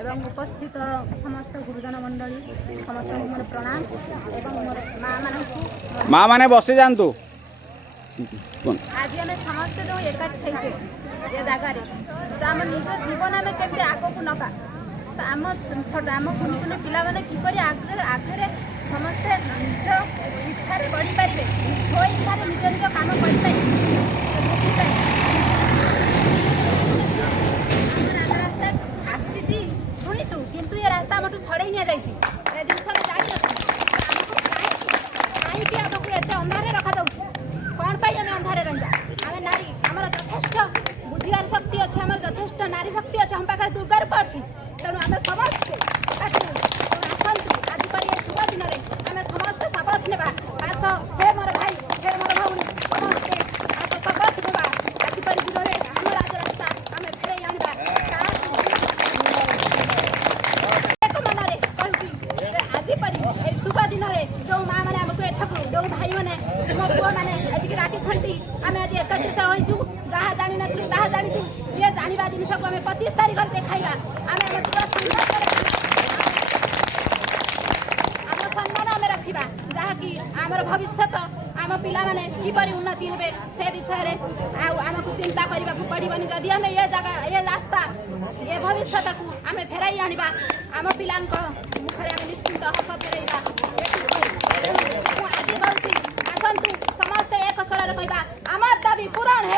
एवं उपस्थित समस्त गुरुजन मंडली समस्त मोर प्रणाम एवं मोर माँ माने बसी जातु आज आम समस्त जो एकाठी थे ये जगार तो आम निज जीवन आम केमती आग को नवा तो आम छोट आम कुनि कुनि पिला मैंने किपर आगे समस्ते निज इच्छा बढ़ी पारे स्व इच्छा निज निज काम कर रास्ता आसी शुणीचु किंतु ये रास्ता आम छड़े नि जिन जानी कहीं आमको एत अंधारे रखा कौन पाई आम अंधारे रहा आम नारी आम यथेष बुझार शक्ति अच्छे आम यथेष नारी शक्ति अच्छे हम पाखे दुर्गा रूप अच्छी तेणु आम समस्ते आसतु आज पर ये शुभ दिन में आम समस्ते शपथ ने आस हे मोर भाई हे मोर भौणी समस्ते आस शपथ ना आज पर दिन में आम राजरास्ता आम फेर आना एक मनरे कहूँ आज पर शुभ दिन में जो माँ मैंने आमको एठक जो भाई मैंने मो पुओ मैंने ये राखी आम आज एकत्रित होइचु जहाँ जानी नथु ताहा जानिचु ये जानिबा जिनिस को आम 25 तारीख देखाइबा आम सम्मान आम रखा जहाँकि आमर भविष्य आम पिला माने किपरि उन्नति हेबे से विषय रे आमको चिंता करने को पड़बनी जदि आम ये जगह ये रास्ता ये भविष्य को आम फेराई आनिबा आम पिला मुखरे आम निश्चिंत हस फेरइबा आज कहूँ आसतु समस्ते एक स्वर कहवा आमर दाबी पूरण है।